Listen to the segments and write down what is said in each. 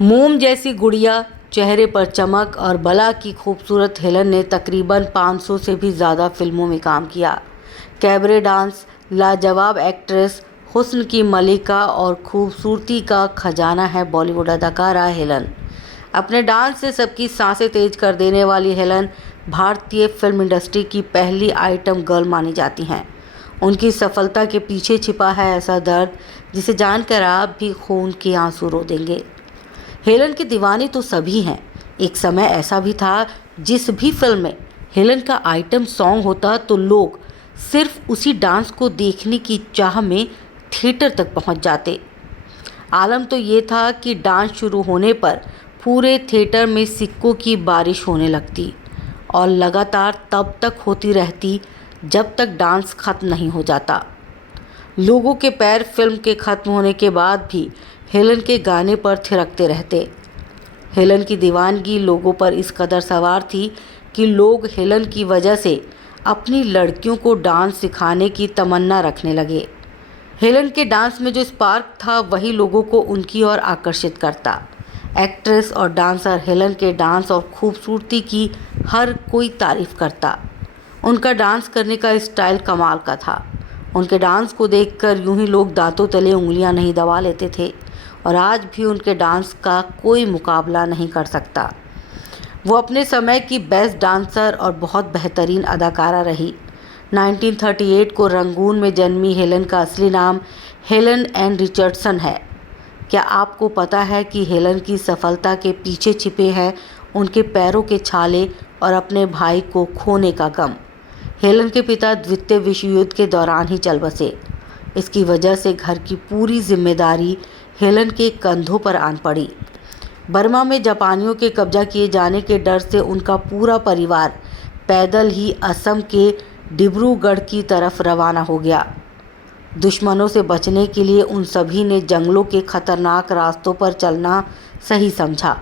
मोम जैसी गुड़िया, चेहरे पर चमक और बला की खूबसूरत हेलन ने तकरीबन 500 से भी ज़्यादा फिल्मों में काम किया। कैबरे डांस, लाजवाब एक्ट्रेस, हुस्न की मलिका और खूबसूरती का खजाना है बॉलीवुड अदाकारा हेलन। अपने डांस से सबकी सांसें तेज कर देने वाली हेलन भारतीय फिल्म इंडस्ट्री की पहली आइटम गर्ल मानी जाती हैं। उनकी सफलता के पीछे छिपा है ऐसा दर्द जिसे जानकर आप भी खून के आंसू रो देंगे। हेलन के दीवाने तो सभी हैं। एक समय ऐसा भी था जिस भी फिल्म में हेलन का आइटम सॉन्ग होता तो लोग सिर्फ उसी डांस को देखने की चाह में थिएटर तक पहुंच जाते। आलम तो ये था कि डांस शुरू होने पर पूरे थिएटर में सिक्कों की बारिश होने लगती और लगातार तब तक होती रहती जब तक डांस खत्म नहीं हो जाता। लोगों के पैर फिल्म के खत्म होने के बाद भी हेलन के गाने पर थिरकते रहते। हेलन की दीवानगी लोगों पर इस कदर सवार थी कि लोग हेलन की वजह से अपनी लड़कियों को डांस सिखाने की तमन्ना रखने लगे। हेलन के डांस में जो स्पार्क था वही लोगों को उनकी ओर आकर्षित करता। एक्ट्रेस और डांसर हेलन के डांस और खूबसूरती की हर कोई तारीफ करता। उनका डांस करने का स्टाइल कमाल का था। उनके डांस को देखकर यूं ही लोग दांतों तले उंगलियां नहीं दबा लेते थे और आज भी उनके डांस का कोई मुकाबला नहीं कर सकता। वो अपने समय की बेस्ट डांसर और बहुत बेहतरीन अदाकारा रही। 1938 को रंगून में जन्मी हेलन का असली नाम हेलन एन रिचर्डसन है। क्या आपको पता है कि हेलन की सफलता के पीछे छिपे हैं उनके पैरों के छाले और अपने भाई को खोने का गम। हेलन के पिता द्वितीय विश्व युद्ध के दौरान ही चल बसे। इसकी वजह से घर की पूरी जिम्मेदारी हेलन के कंधों पर आन पड़ी। बर्मा में जापानियों के कब्जा किए जाने के डर से उनका पूरा परिवार पैदल ही असम के डिब्रूगढ़ की तरफ रवाना हो गया। दुश्मनों से बचने के लिए उन सभी ने जंगलों के खतरनाक रास्तों पर चलना सही समझा।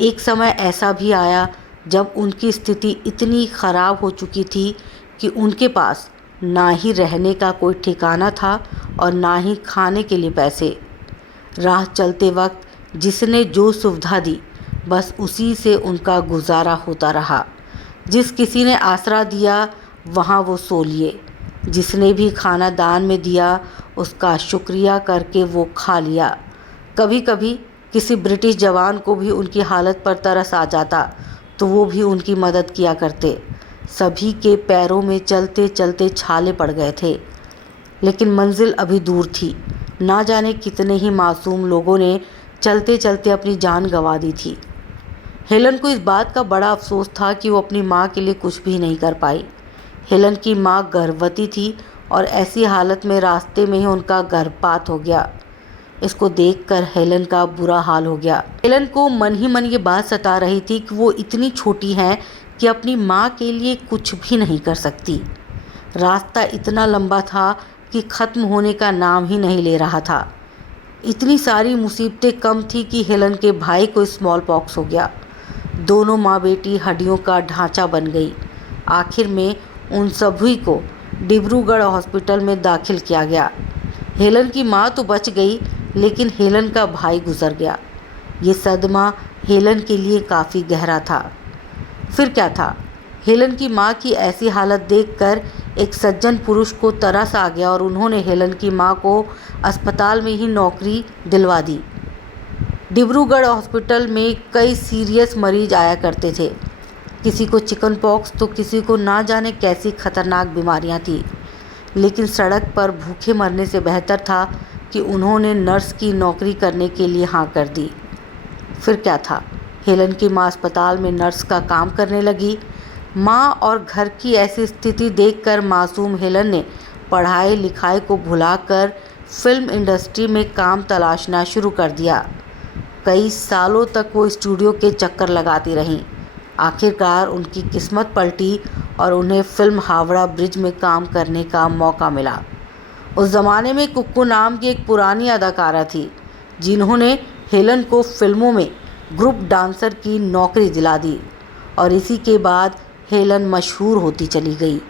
एक समय ऐसा भी आया जब उनकी स्थिति इतनी खराब हो चुकी थी कि उनके पास ना ही रहने का कोई ठिकाना था और ना ही खाने के लिए पैसे। राह चलते वक्त जिसने जो सुविधा दी बस उसी से उनका गुजारा होता रहा। जिस किसी ने आसरा दिया वहाँ वो सो लिए। जिसने भी खाना दान में दिया उसका शुक्रिया करके वो खा लिया। कभी कभी किसी ब्रिटिश जवान को भी उनकी हालत पर तरस आ जाता तो वो भी उनकी मदद किया करते। सभी के पैरों में चलते चलते छाले पड़ गए थे, लेकिन मंजिल अभी दूर थी। ना जाने कितने ही मासूम लोगों ने चलते चलते अपनी जान गंवा दी थी। हेलन को इस बात का बड़ा अफसोस था कि वो अपनी माँ के लिए कुछ भी नहीं कर पाई। हेलन की माँ गर्भवती थी और ऐसी हालत में रास्ते में ही उनका गर्भपात हो गया। इसको देखकर हेलन का बुरा हाल हो गया। हेलन को मन ही मन ये बात सता रही थी कि वो इतनी छोटी हैं कि अपनी माँ के लिए कुछ भी नहीं कर सकती। रास्ता इतना लंबा था कि ख़त्म होने का नाम ही नहीं ले रहा था। इतनी सारी मुसीबतें कम थी कि हेलन के भाई को स्मॉल पॉक्स हो गया। दोनों माँ बेटी हड्डियों का ढांचा बन गई। आखिर में उन सभी को डिब्रूगढ़ हॉस्पिटल में दाखिल किया गया। हेलन की माँ तो बच गई, लेकिन हेलन का भाई गुजर गया। ये सदमा हेलन के लिए काफ़ी गहरा था। फिर क्या था? हेलन की माँ की ऐसी हालत देखकर एक सज्जन पुरुष को तरस आ गया और उन्होंने हेलन की माँ को अस्पताल में ही नौकरी दिलवा दी। डिब्रूगढ़ हॉस्पिटल में कई सीरियस मरीज आया करते थे। किसी को चिकन पॉक्स तो किसी को ना जाने कैसी खतरनाक बीमारियां थी, लेकिन सड़क पर भूखे मरने से बेहतर था कि उन्होंने नर्स की नौकरी करने के लिए हाँ कर दी। फिर क्या था? हेलन की माँ अस्पताल में नर्स का काम करने लगी। माँ और घर की ऐसी स्थिति देखकर मासूम हेलन ने पढ़ाई लिखाई को भुलाकर फिल्म इंडस्ट्री में काम तलाशना शुरू कर दिया। कई सालों तक वो स्टूडियो के चक्कर लगाती रहीं। आखिरकार उनकी किस्मत पलटी और उन्हें फिल्म हावड़ा ब्रिज में काम करने का मौका मिला। उस ज़माने में कुक्कू नाम की एक पुरानी अदाकारा थी जिन्होंने हेलन को फिल्मों में ग्रुप डांसर की नौकरी दिला दी और इसी के बाद हेलन मशहूर होती चली गई।